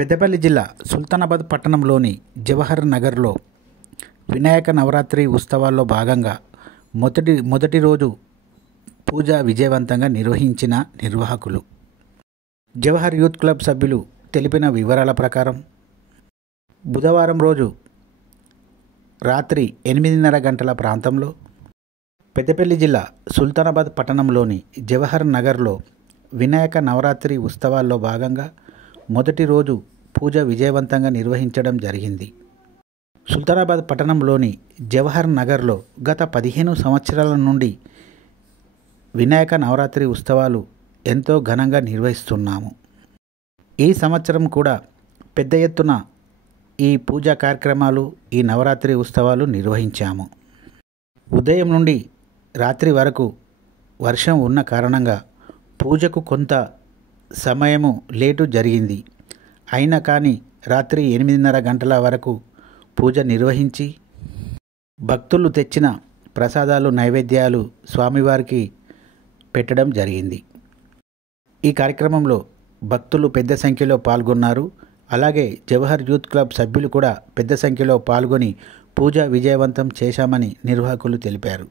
పెద్దపల్లి జిల్లా సుల్తానాబాద్ పట్టణంలోని జవహర్ నగర్లో వినాయక నవరాత్రి ఉత్సవాల్లో భాగంగా మొదటి రోజు పూజ విజయవంతంగా నిర్వహించిన నిర్వాహకులు. జవహర్ యూత్ క్లబ్ సభ్యులు తెలిపిన వివరాల ప్రకారం బుధవారం రోజు రాత్రి 8:30 గంటల ప్రాంతంలో పెద్దపల్లి జిల్లా సుల్తానాబాద్ పట్టణంలోని జవహర్ నగర్లో వినాయక నవరాత్రి ఉత్సవాల్లో భాగంగా మొదటి రోజు పూజ విజయవంతంగా నిర్వహించడం జరిగింది. సుల్తానాబాద్ పట్టణంలోని జవహర్ నగర్లో గత 15 సంవత్సరాల నుండి వినాయక నవరాత్రి ఉత్సవాలు ఎంతో ఘనంగా నిర్వహిస్తున్నాము. ఈ సంవత్సరం కూడా పెద్ద ఎత్తున ఈ పూజా కార్యక్రమాలు, ఈ నవరాత్రి ఉత్సవాలు నిర్వహించాము. ఉదయం నుండి రాత్రి వరకు వర్షం ఉన్న కారణంగా పూజకు కొంత సమయము లేటు జరిగింది. అయినా కానీ రాత్రి 8:30 గంటల వరకు పూజ నిర్వహించి భక్తులు తెచ్చిన ప్రసాదాలు, నైవేద్యాలు స్వామివారికి పెట్టడం జరిగింది. ఈ కార్యక్రమంలో భక్తులు పెద్ద సంఖ్యలో పాల్గొన్నారు. అలాగే జవహర్ యూత్ క్లబ్ సభ్యులు కూడా పెద్ద సంఖ్యలో పాల్గొని పూజ విజయవంతం చేశామని నిర్వాహకులు తెలిపారు.